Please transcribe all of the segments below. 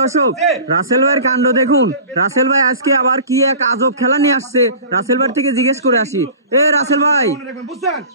দর্শক রাসেল ভাইয়ের কাণ্ড দেখুন। রাসেল ভাই আজকে আবার কি এক আজব খেলা নিয়ে আসছে। রাসেল ভাই থেকে জিজ্ঞেস করে আসি, এ রাসেল ভাই,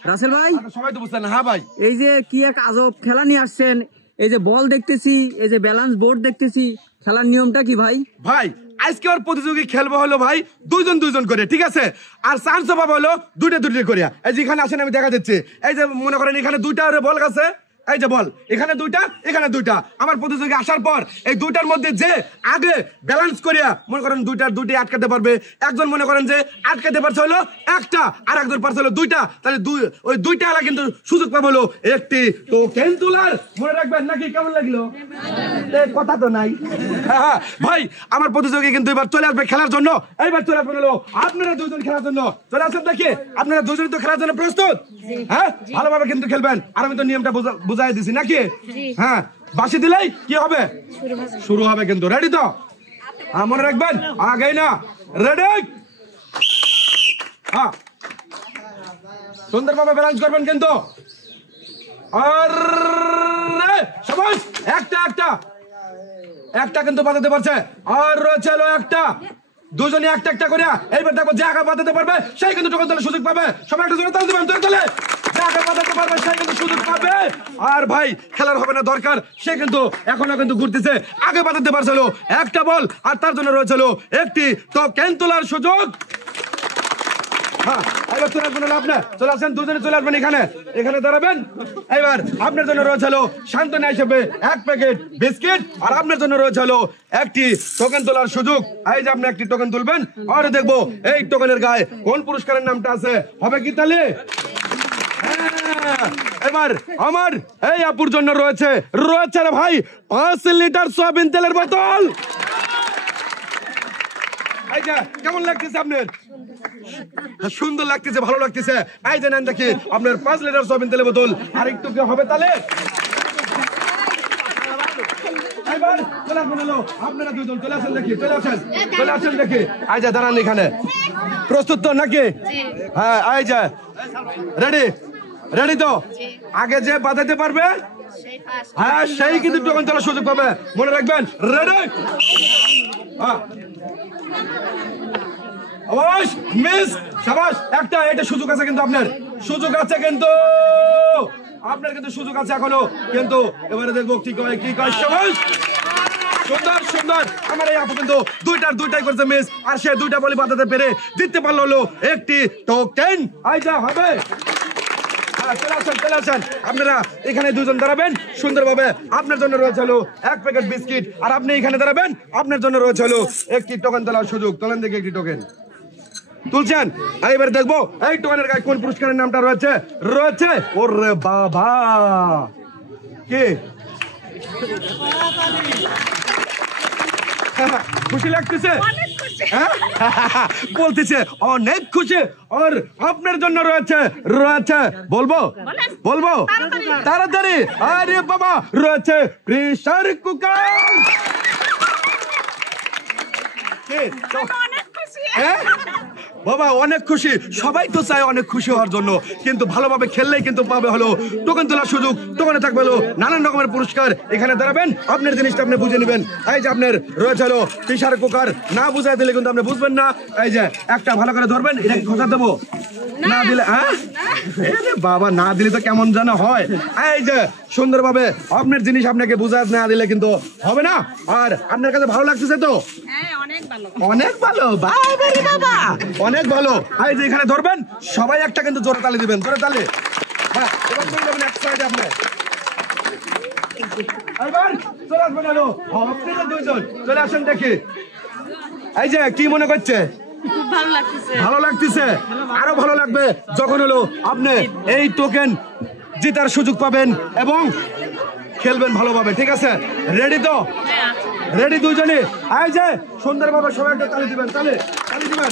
রাসেল ভাই সবাই তো বুঝছেন। হ্যাঁ ভাই, এই যে কি এক আজব খেলা নিয়ে আসছেন, এই যে বল দেখতেছি, এই যে ব্যালেন্স বোর্ড দেখতেছি, খেলার নিয়মটা কি ভাই? ভাই আজকে ওর প্রতিযোগী খেলবো হলো ভাই দুইজন করে, ঠিক আছে? আর চান্স পাবো হলো দুইটা করে। এই যেখানে আসেন আমি দেখা দিচ্ছি, এই যে মনে করেন এখানে দুইটা বল আছে, এই যে বল এখানে দুইটা এখানে দুইটা। আমার প্রতিযোগী আসার পর এই দুইটার মধ্যে যে আগে ব্যালেন্স করিয়া মনে করেন দুইটি আটকাতে পারবে। একজন মনে করেন যে আটকাতে পারছে হলো একটা, আর একজন পারছে হলো দুইটা, তাহলে ওই দুইটা আলা কিন্তু সুযোগ পাবো হলো একটি টোকেন তোলার। মনে রাখবেন নাকি? কেমন লাগলো? কথা তো নাই। হ্যাঁ ভাই, আমার প্রতিযোগী কিন্তু এবার চলে আসবে খেলার জন্য। এইবার চলে আসবেন হলো আপনারা দুজন খেলার জন্য। চলে আসেন দেখি, আপনারা দুজন তো খেলার জন্য প্রস্তুত? হ্যাঁ, ভালোভাবে কিন্তু খেলবেন। আর আমি তো নিয়মটা বুঝাই দিছি নাকি? হ্যাঁ, বাঁশি দিলেই কি হবে? শুরু হবে কিন্তু। রেডি তো? হ্যাঁ, মনে রাখবেন আগেই না। রেডি? হ্যাঁ, সুন্দরভাবে ব্যালেন্স করবেন কিন্তু। আর সবাই একটা কিন্তু বাঁধাতে পারছে, আর রয়েছে হলো একটা। দুজনে একটা করে। এইবার দেখো যে আগে বাঁধাতে পারবে সেই কিন্তু টোকেন তোলার সুযোগ পাবে। সবাই একটা জোরে তাল দিবেন, তোলে বাঁধাতে পারবে সেই কিন্তু সুযোগ পাবে। আর ভাই খেলার হবে না দরকার, সে কিন্তু এখনো কিন্তু ঘুরতেছে। আগে বাঁধাতে পারছিল একটা বল, আর তার জন্য রয়েছিল একটি টোকেন তোলার সুযোগ। হ্যাঁ, এবার চলে আসবেন আপনি। চলে আসেন, দুজনে চলে আসবেন এখানে দাঁড়াবেন। এবার আপনার জন্য রয়েছে হলো সান্ত্বনা হিসেবে এক প্যাকেট বিস্কিট, আর আপনার জন্য রয়েছে হলো একটি টোকেন তোলার সুযোগ। এই যে আপনি একটি টোকেন তুলবেন, আর দেখবো এই টোকেনের গায়ে কোন পুরস্কারের নামটা আছে। হবে কি তাহলে? এবার আমার এই আপুর জন্য রয়েছে রে ভাই 5 লিটার সয়াবিন তেলের বোতল। কেমন লাগতেছে আপনার? সুন্দর লাগতেছে, ভালো লাগতেছে। এই যে নেন দেখি আপনার 5 লিটার সয়াবিন তেলের বোতল। আর একটু কি হবে তাহলে? আপনারা দুজন চলে আসেন দেখি, চলে আসেন দেখি। এই যে দাঁড়ান এখানে। প্রস্তুত তো নাকি? হ্যাঁ, এই যে রেডি তো? আগে যে বাঁধাতে পারবে হ্যাঁ সেই কিন্তু টোকেন তোলার সুযোগ পাবে। মনে রাখবেন। রেডি? হ্যাঁ, মিস শাবাশ। একটা এটা সুযোগ আছে কিন্তু, আপনার সুযোগ আছে কিন্তু, আপনার কিন্তু সুযোগ আছে এখনো কিন্তু। এবারে দেখবো কি কয়। শাবাশ, সুন্দর। আমার এই আপু কিন্তু দুইটাই করছে মিস, আর সে দুইটা বলি বাঁধাতে পেরে দিতে পারলো হলো একটি টোকেন। আইজা হবে। চলে আসেন আপনারা এখানে দুজন দাঁড়াবেন সুন্দরভাবে। আপনার জন্য রয়েছে হলো এক প্যাকেট বিস্কিট, আর আপনি এখানে দাঁড়াবেন। আপনার জন্য রয়েছে হলো একটি টোকেন তোলার সুযোগ। তোলেন দেখি একটি টোকেন তুলছেন। এবার দেখবো এই টোকেনের গায়ে কোন পুরস্কারের নামটা রয়েছে। ওরে বাবা, কে খুশি লাগতেছে? বলতেছে অনেক খুশি। আর আপনার জন্য রয়েছে বলবো তাড়াতাড়ি। আরে বাবা, রয়েছে প্রেসার কুকার। বাবা অনেক খুশি, সবাই তো চায় অনেক খুশি হওয়ার জন্য, কিন্তু ভালোভাবে খেললেই কিন্তু পাবে হলো টোকেন তোলার সুযোগ। টোকেনে থাকবে হলো নানান রকমের পুরস্কার। এখানে দাঁড়াবেন, আপনার জিনিসটা আপনি বুঝে নেবেন। এই যে আপনার রয়েছে হলো প্রেসার কুকার। না বুঝাই দিলে কিন্তু আপনি বুঝবেন না। এই যে একটা ভালো করে ধরবেন, এটা খোঁজা দেবো না দিলে। হ্যাঁ বাবা, না দিলে তো কেমন যেন হয়। এই যে সুন্দরভাবে আপনার জিনিস আপনাকে বুঝাই না দিলে কিন্তু হবে না। আর আপনার কাছে ভালো লাগতেছে তো? অনেক ভালো বাবা, অনেক ভালো। এই যে এখানে ধরবেন, সবাই একটা কিন্তু জোরে তালি দিবেন, জোরে তালি। হ্যাঁ, এবার চলে যাবেন এক সাইডে। আপনি এবার চলে আসবেন হলো আপনারা দুজন। চলে আসেন দেখি। এই যে কি মনে করছে? ভালো লাগতেছে। আরো ভালো লাগবে যখন হলো আপনি এই টোকেন জেতার সুযোগ পাবেন এবং খেলবেন ভালোভাবে। ঠিক আছে? রেডি তো? রেডি দুইজনে? এই যে সুন্দরভাবে সবাই একটা তালি দিবেন, তালি দিবেন।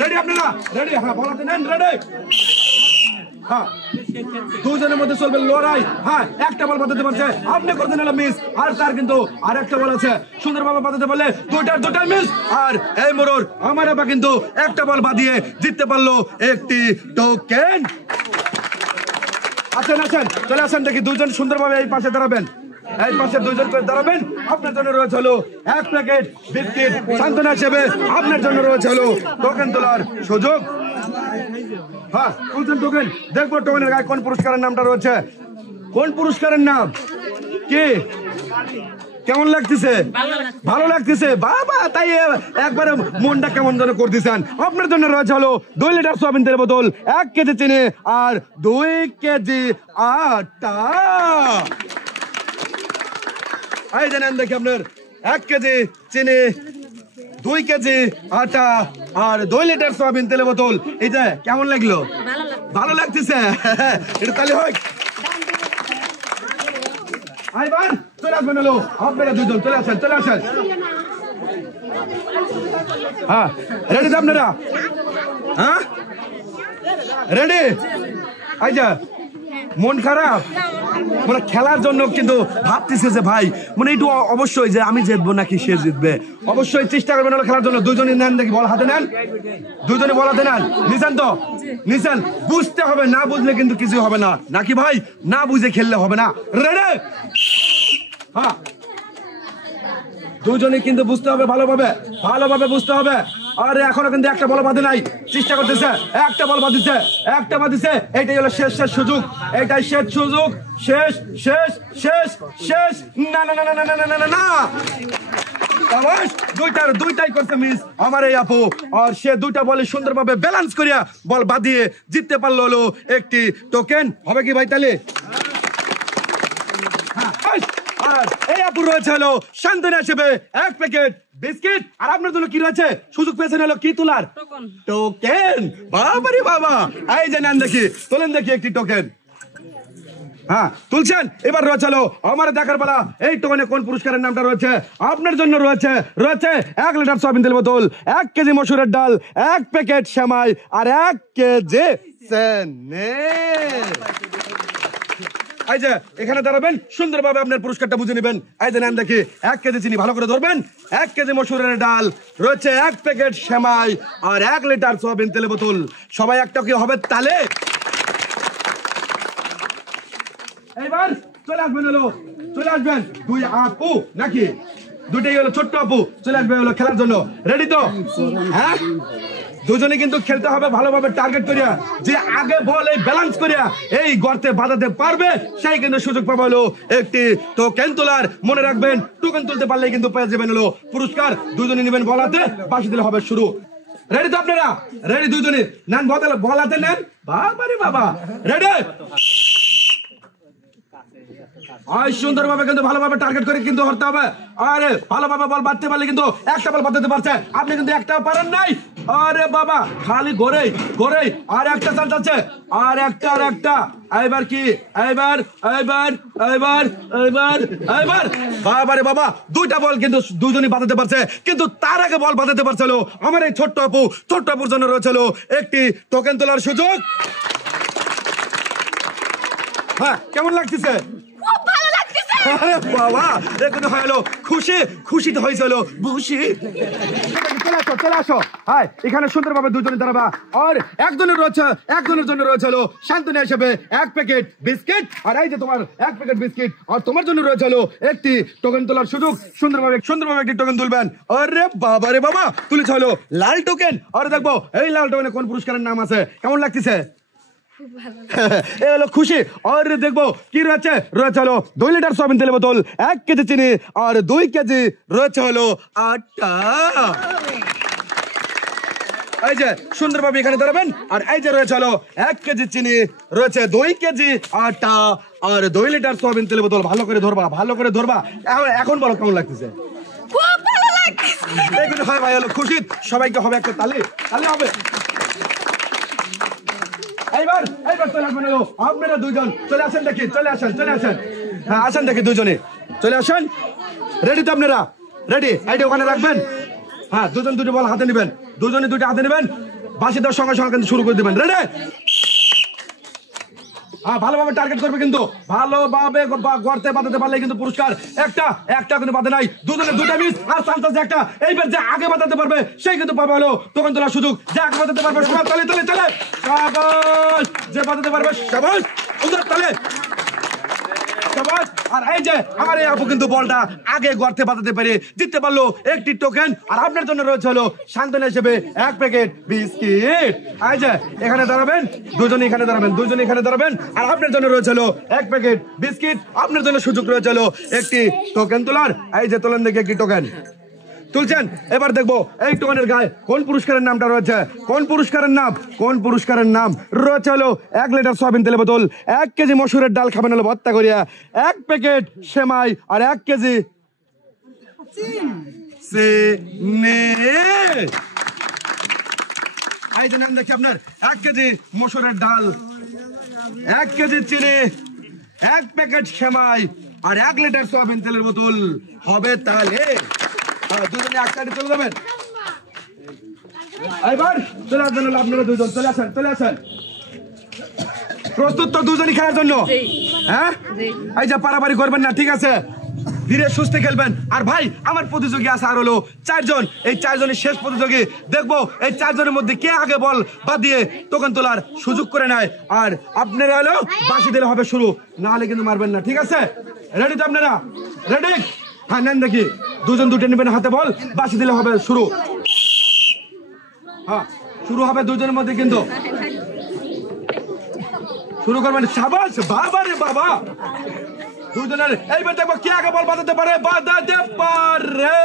রেডি আপনারা? রেডি? হ্যাঁ, বলাতে নেন। রেডি? হ্যাঁ, দুজনের মধ্যে চলবে লড়াই। হ্যাঁ, একটা বল বাঁধাতে পারছে, আপনি করতে নিলাম মিস, আর তার কিন্তু আর একটা বল আছে। সুন্দরভাবে বাঁধাতে পারলে দুইটার মিস। আর এই মোড়র আমার আপা কিন্তু একটা বল বাঁধিয়ে জিততে পারলো একটি টোকেন। আসেন, চলে আসেন দেখি। দুজন সুন্দরভাবে এই পাশে দাঁড়াবেন। এই পাশে দুইজন করে দাঁড়াবেন। আপনার জন্য রয়েছে হলো 1 প্যাকেট বিস্কিট। সান্ত্বনা হিসেবে আপনার জন্য রয়েছে হলো টোকেন তোলার সুযোগ। হ্যাঁ, তুলছেন টোকেন। দেখবো টোকেনের গায়ে কোন পুরস্কারের নামটা রয়েছে। কোন পুরস্কারের নাম কি? কেমন লাগতেছে? ভালো লাগতেছে বাবা। তাই একবারে মনটা কেমন যেন করতেছেন। আপনার জন্য রয়েছে হলো 2 লিটার সয়াবিন তেলের বোতল, 1 কেজি চিনি আর 2 কেজি আটা। এই জানেন দেখি আপনার 1 কেজি চিনি, 2 কেজি আটা আর 2 লিটার সয়াবিন তেলের বোতল। এই যে কেমন লাগলো? ভালো লাগতেছে। এটা তাহলে হয়। আইবার চলে আসবেন হলো আপনারা দুজন। চলে আসেন, চলে আসেন। হ্যাঁ, রেডি তো আপনারা? হ্যাঁ, রেডি? আচ্ছা, মন খারাপ মানে খেলার জন্য কিন্তু ভাবতেছে যে ভাই মানে একটু অবশ্যই যে আমি জিতবো নাকি সে জিতবে। অবশ্যই চেষ্টা করবেন হলো খেলার জন্য। দুজনই নেন দেখি, বল হাতে নেন। দুজনে বল হাতে নেন। নিছেন তো? নিছেন। বুঝতে হবে, না বুঝলে কিন্তু কিছু হবে না, নাকি ভাই? না বুঝে খেললে হবে না। রেডি? হ্যাঁ, দুজনে কিন্তু বুঝতে হবে ভালোভাবে, ভালোভাবে বুঝতে হবে। আরে এখনো কিন্তু একটা বল বাঁধে নাই, চেষ্টা করতেছে। একটা বল বাঁধিছে, একটা বাঁধিছে। এইটাই হলো শেষ শেষ সুযোগ, এইটাই শেষ সুযোগ। শেষ শেষ শেষ শেষ। না না না না না না না না না। দুইটাই করছে মিস আমার এই আপু। আর সে দুইটা বলে সুন্দরভাবে ব্যালেন্স করিয়া বল বাঁধিয়ে জিততে পারলো হলো একটি টোকেন। হবে কি ভাই তাহলে? আর এই আপু রয়েছে হলো সান্ত্বনা হিসেবে 1 প্যাকেট বিস্কিট। আর আপনার জন্য কি রয়েছে? সুযোগ পেয়েছেন হলো কি তোলার? টোকেন। বাবারে বাবা, এই যে নেন দেখি, তোলেন দেখি একটি টোকেন। হ্যাঁ, তুলছেন। এবার রয়েছে হলো আমার দেখার পালা। এই টোকেনে কোন পুরস্কারের নামটা রয়েছে? আপনার জন্য রয়েছে 1 লিটার সয়াবিন তেল বোতল, 1 কেজি মসুরের ডাল, 1 প্যাকেট সেমাই আর 1 কেজি চেনি। এই যে এখানে দাঁড়াবেন, সুন্দরভাবে আপনার পুরস্কারটা বুঝে নেবেন। এই যে নেন দেখি 1 কেজি চিনি, ভালো করে ধরবেন। 1 কেজি মসুরের ডাল রয়েছে, 1 প্যাকেট সেমাই আর 1 লিটার সয়াবিন তেল বোতল। সবাই একটা কি হবে তাহলে? এইবার চলে আসবেন হলো, চলে আসবেন 2 আপু নাকি? দুটাই হলো ছোট্ট আপু চলে আসবে হলো খেলার জন্য। রেডি তো? হ্যাঁ, দুজনে কিন্তু খেলতে হবে ভালোভাবে টার্গেট করিয়া। যে আগে বল এই ব্যালেন্স করিয়া এই গর্তে বাঁধাতে পারবে সেই কিন্তু সুযোগ পাবে হলো একটি টোকেন তোলার। মনে রাখবেন, টোকেন তুলতে পারলে কিন্তু পেয়ে যাবেন হলো পুরস্কার। দুজনে নেবেন বল হাতে, বাঁশি দিলে হবে শুরু। রেডি তো আপনারা? রেডি? দুজনে নেন বল হাতে নেন। বাবারে বাবা, রেডি? সুন্দরভাবে কিন্তু ভালোভাবে টার্গেট করে কিন্তু ধরতে হবে। আরে ভালোভাবে বল বাঁধতে পারলে কিন্তু একটা বল বাঁধতে পারছে, আপনি কিন্তু একটাও পারেন নাই। আরে বাবা, খালি ঘোরেই ঘোরেই। আর একটা চান্স আছে, আর একটা। এবার কি? এবার এবার এবার এবার এবার বাবারে বাবা, 2টা বল কিন্তু দুজনই বাঁধাতে পারছে। কিন্তু তার আগে বল বাঁধাতে পারছিল আমার এই ছোট্ট আপু। ছোট্ট আপুর জন্য রয়েছিল একটি টোকেন তোলার সুযোগ। হ্যাঁ, কেমন লাগতেছে? আরে বাবা, এখন হলো খুশি তো হয়েছিল বুঝি। চলে আসো। হ্যাঁ, এখানে সুন্দরভাবে দুজনে দাঁড়াবা। আর একজনের জন্য রয়েছে হলো সান্ত্বনা হিসেবে 1 প্যাকেট বিস্কিট। আর এই যে তোমার 1 প্যাকেট বিস্কিট। আর তোমার জন্য রয়েছে হলো একটি টোকেন তোলার সুযোগ। সুন্দরভাবে একটি টোকেন তুলবেন। আরে বাবা রে বাবা, তুলেছে হলো লাল টোকেন। আর দেখবো এই লাল টোকেনে কোন পুরস্কারের নাম আছে। কেমন লাগতেছে? খুশি। আর দেখবো কি রয়েছে হলো 2 লিটার সয়াবিন তেল বোতল, 1 কেজি চিনি আর 2 কেজি রয়েছে হলো আটা। এই যে সুন্দরভাবে এখানে দাঁড়াবেন। আর এই যে রয়েছে হলো 1 কেজি চিনি, রয়েছে 2 কেজি আটা আর 2 লিটার সয়াবিন তেল বোতল। ভালো করে ধরবা। এখন বলো কেমন লাগতেছে? খুব ভালো লাগতেছে। হয় ভাই, হলো খুশি। সবাইকে হবে একটা তালি হবে। এইবার চলে আসবেন হলো আপনারা দুজন। চলে আসেন দেখি, চলে আসেন। হ্যাঁ, আসেন দেখি দুজনে, চলে আসেন। রেডি তো আপনারা? রেডি? এইটা ওখানে রাখবেন। হ্যাঁ, দুজন 2টি বল হাতে নেবেন। দুজনে 2টা হাতে নেবেন। বাঁশি দেওয়ার সঙ্গে সঙ্গে কিন্তু শুরু করে দিবেন। রেডি? হ্যাঁ, ভালোভাবে টার্গেট করবে কিন্তু। ভালোভাবে গর্তে বাঁধাতে পারলে কিন্তু পুরস্কার। একটা কিন্তু বাঁধে নাই। দুজনে 2টা মিস। আর চান্স আছে একটা। এইবার যে আগে বাঁধাতে পারবে সেই কিন্তু পাবে হলো টোকেন তোলার সুযোগ। যে আগে বাঁধাতে পারবে সবাই তালে শাবাশ। যে বাঁধাতে পারবে শাবাশ, সুন্দর তালে। সবাই। আর এই যে আমার এই আপু কিন্তু বলটা আগে গর্তে বাঁধাতে পারে, জিততে পারলো একটি টোকেন। আর আপনার জন্য রয়েছে হলো সান্ত্বনা হিসেবে 1 প্যাকেট বিস্কিট। এই যে এখানে দাঁড়াবেন, দুজনে এখানে দাঁড়াবেন, দুজনে এখানে দাঁড়াবেন। আর আপনার জন্য রয়েছে হলো 1 প্যাকেট বিস্কিট। আপনার জন্য সুযোগ রয়েছে হলো একটি টোকেন তোলার। এই যে তোলেন দেখি একটি টোকেন তুলছেন। এবার দেখবো এই টোকেনের গায়ে কোন পুরস্কারের নামটা রয়েছে, কোন পুরস্কারের নাম, কোন পুরস্কারের নাম রয়েছে হলো 1 লিটার সয়াবিন তেলের বোতল, 1 কেজি মসুরের ডাল খাবেন হলো ভর্তা করিয়া, 1 প্যাকেট সেমাই আর 1 কেজি চিনি। এই যে নাম দেখি আপনার 1 কেজি মসুরের ডাল, 1 কেজি চিনি, 1 প্যাকেট সেমাই আর 1 লিটার সয়াবিন তেলের বোতল হবে। তাহলে দুজনে এক সাইডে চলে যাবেন। এবার চলে আসবেন হলো আপনারা দুজন, চলে আসেন, চলে আসেন। প্রস্তুত তো দুজনই খেলার জন্য? হ্যাঁ, এই যে পারাপারি করবেন না, ঠিক আছে? ধীরে সুস্থে খেলবেন। আর ভাই আমার প্রতিযোগী আছে আর হলো 4 জন। এই 4 জনের শেষ প্রতিযোগী, দেখবো এই 4 জনের মধ্যে কে আগে বল বাদ দিয়ে টোকেন তোলার সুযোগ করে নেয়। আর আপনারা হলো বাঁশি দিলে হবে শুরু, না হলে কিন্তু মারবেন না, ঠিক আছে? রেডি তো আপনারা? রেডি? হ্যাঁ নেন দেখি, দুজন দুটো নেবেন হাতে বল, বাঁশি দিলে হবে শুরু। হ্যাঁ শুরু হবে দুজনের মধ্যে, কিন্তু শুরু করবেন। সাবাস, বাবা রে বাবা, দুজনের। এইবার দেখবো কে আগে বল বাঁধাতে পারে, বাঁধাতে পারে।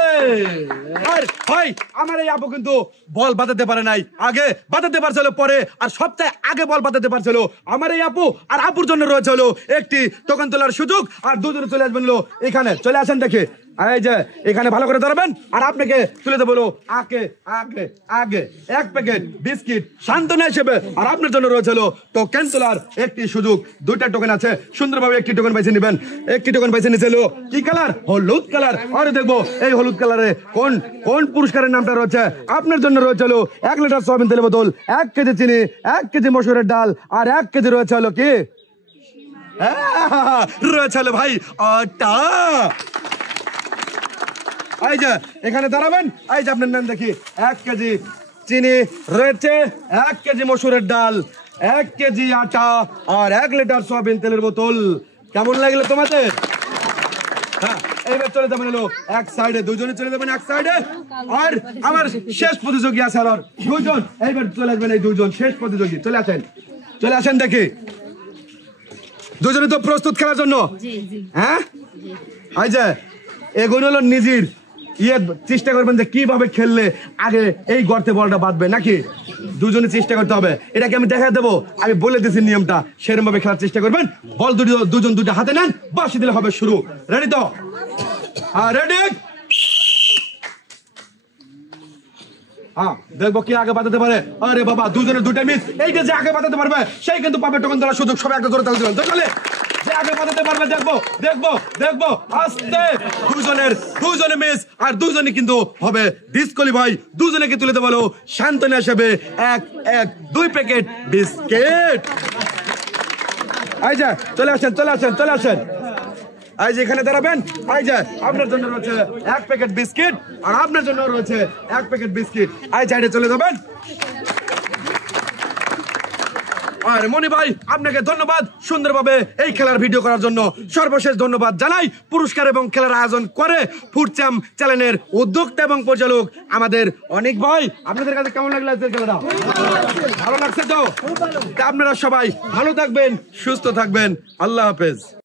আর ভাই আমার এই আপু কিন্তু বল বাঁধাতে পারে নাই, আগে বাঁধাতে পারছিল পরে। আর সবচেয়ে আগে বল বাঁধাতে পারছিল আমার এই আপু। আর আপুর জন্য রয়েছে হলো একটি টোকেন তোলার সুযোগ। আর দুজনে চলে আসবেন হলো এখানে, চলে আসেন দেখে। এই যে এখানে ভালো করে দাঁড়াবেন। আর আপনাকে তুলে দেবো আগে আগে আগে 1 প্যাকেট বিস্কিট সান্ত্বনা হিসেবে। আর আপনার জন্য রয়েছে হলো টোকেন তোলার একটি সুযোগ। 2টা টোকেন আছে, সুন্দরভাবে একটি টোকেন বেছে নেবেন। একটি টোকেন বেছে নিয়েছে হলো কি কালার? হলুদ কালার। আর দেখবো এই হলুদ কালারে কোন কোন পুরস্কারের নামটা রয়েছে। আপনার জন্য রয়েছে হলো 1 লিটার সয়াবিন তেলের বোতল, 1 কেজি চিনি, 1 কেজি মসুরের ডাল আর 1 কেজি রয়েছে হলো কি রয়েছে হলো ভাই আটা। এই যে এখানে দাঁড়াবেন। এই যে আপনার নাম দেখি, 1 কেজি চিনি রয়েছে, 1 কেজি মসুরের ডাল, 1 কেজি আটা আর 1 লিটার সয়াবিন তেলের বোতল। কেমন লাগলো তোমাদের? হ্যাঁ এইবার চলে যাবেন হলো এক সাইডে, দুজনে চলে যাবেন এক সাইডে। আর আমার শেষ প্রতিযোগী আছে আর 2 জন। এইবার চলে আসবেন এই 2 জন শেষ প্রতিযোগী, চলে আসেন, চলে আসেন দেখি। দুজনে তো প্রস্তুত খেলার জন্য? হ্যাঁ, এই যে এগুলো হলো নিজের চেষ্টা করবেন যে কিভাবে খেললে আগে এই গর্তে বলটা বাঁধবে, নাকি দুজনে চেষ্টা করতে হবে। এটাকে আমি দেখা দেবো, আমি বলে দিচ্ছি নিয়মটা, সেরকম ভাবে খেলার চেষ্টা করবেন। বল দুজন দুটো হাতে নেন, বাঁশি দিলে হবে শুরু। রেডি তো? হ্যাঁ রেডি। হ্যাঁ দেখবো কি আগে বাঁধাতে পারে। আরে বাবা, দুজনে 2টা মিস। এইটা যে আগে বাঁধাতে পারবে সেই কিন্তু পাবে টোকেন তোলার সুযোগ। সবাই একটা জোরে তালি দিবেন তাহলে। যে আগে বাঁধাতে পারবে দেখবো দেখবো দেখবো। আস্তে, দুজনে মিস। আর দুজনে কিন্তু হবে ডিসকোয়ালিফাই। দুজনেকে তুলে দেবো সান্ত্বনা হিসেবে 2 প্যাকেট বিস্কিট। এই যে চলে আসেন, চলে আসেন, চলে আসেন। এই যে এখানে দাঁড়াবেন। এই যে আপনার জন্য রয়েছে 1 প্যাকেট বিস্কিট আর আপনার জন্য রয়েছে 1 প্যাকেট বিস্কিট। এই সাইডে চলে যাবেন। আর মনি ভাই আপনাকে ধন্যবাদ সুন্দরভাবে এই খেলার ভিডিও করার জন্য। সর্বশেষ ধন্যবাদ জানাই পুরস্কার এবং খেলার আয়োজন করে ফুটচাম চ্যানেলের উদ্যোক্তা এবং পরিচালক আমাদের অনেক ভাই। আপনাদের কাছে কেমন লাগলো আজকের খেলাটা? ভালো লাগছে তো? আপনারা সবাই ভালো থাকবেন, সুস্থ থাকবেন। আল্লাহ হাফেজ।